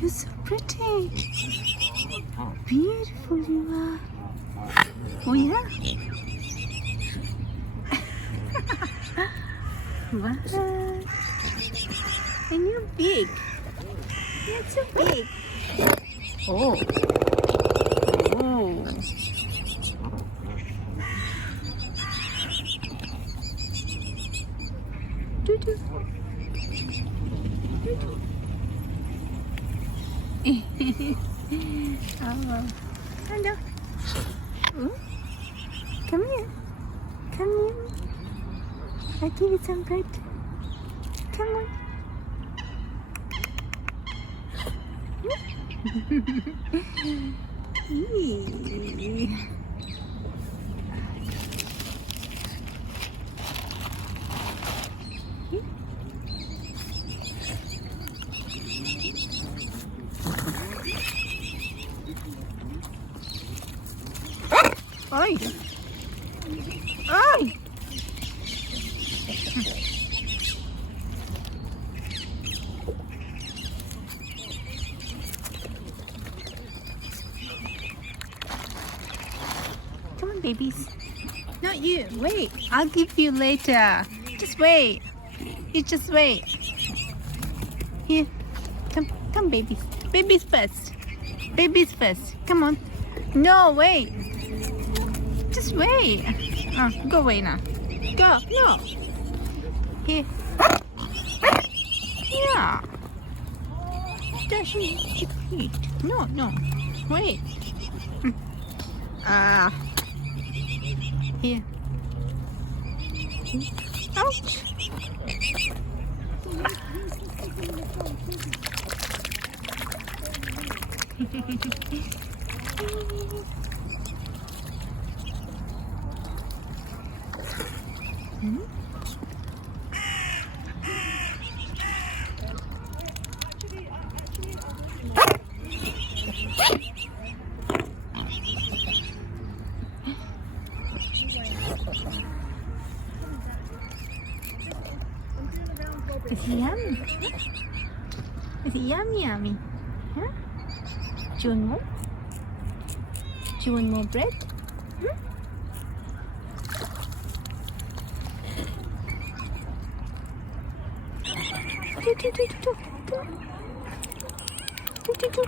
You're so pretty. Beautiful you are. Oh yeah? Wow. And you're big. You're so big. Oh. Oh. Doo-doo. Doo-doo. Oh. Hello. Ooh. Come here. Come here. I'll give you some bread. Come on. Eee. Oi! Oi! Come on, babies. Not you. Wait. I'll give you later. Just wait. You just wait. Here. Come, babies. Babies first. Babies first. Come on. No, wait. Just wait. Go away now. Go. No. Here. Yeah. Doesn't eat. No. Wait. Here. Ouch. Is it yummy? Is it yummy? Huh? Do you want more? Do you want more bread? Do.